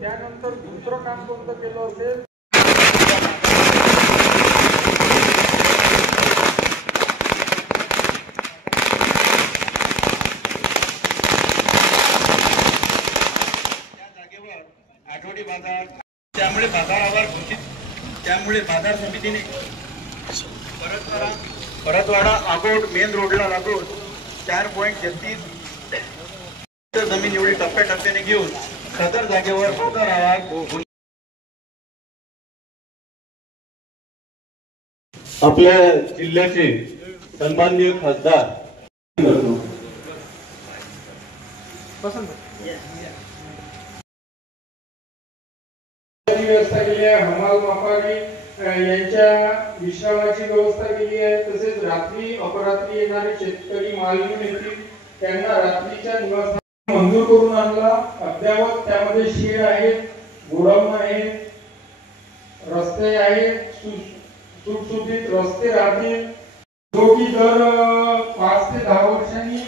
त्यानंतर दुसरं काम कोणतं केलं असेल आठवडी बाजार, त्यामुळे बाजारावर घोषित, त्यामुळे बाजार समितीने परतवाडा आगोट मेन रोडला लागून 4.33 जमीन एवढी टप्प्याटप्प्याने घेऊन सदर जागेवर बाजार आवार आपल्या जिल्ह्याचे सन्माननीय खासदार व्यवस्था केली आहे, हमाल मापारी यांच्या विश्रामाची व्यवस्था केली आहे। तसेच रात्री अपरात्री येणारे शेतकरी माल घेऊन येतील त्यांना रात्रीच्या निवासस्थान मंजूर करून आणला। अद्यावत त्यामध्ये शेड आहे, गोडाऊन आहे, रस्ते आहेत, सुटसुटीत रस्ते राहतील, जो की दर 5 ते 10 वर्षांनी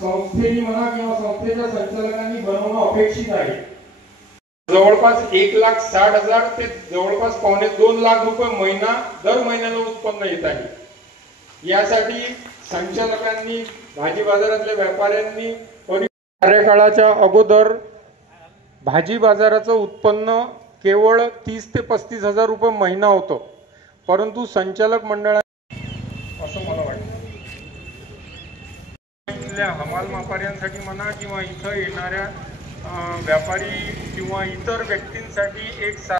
संस्थेने म्हणा किंवा संस्थेच्या संचालकांनी बनवणं अपेक्षित आहे। जवळपास 1,60,000 ते जवळपास $2.25 लाख महिना दर महिन्याला उत्पन्न येत आहे। यासाठी संचालकांनी, भाजी बाजारातल्या व्यापाऱ्यांनी कार्यकाळाच्या अगोदर भाजी बाजाराचं उत्पन्न केवळ 30 ते 35,000 रुपये महिना होतं, परंतु संचालक मंडळाने असं मला वाटतं इथल्या हमाल व्यापाऱ्यांसाठी म्हणा किंवा इथं येणाऱ्या व्यापारी किंवा इतर व्यक्तींसाठी एक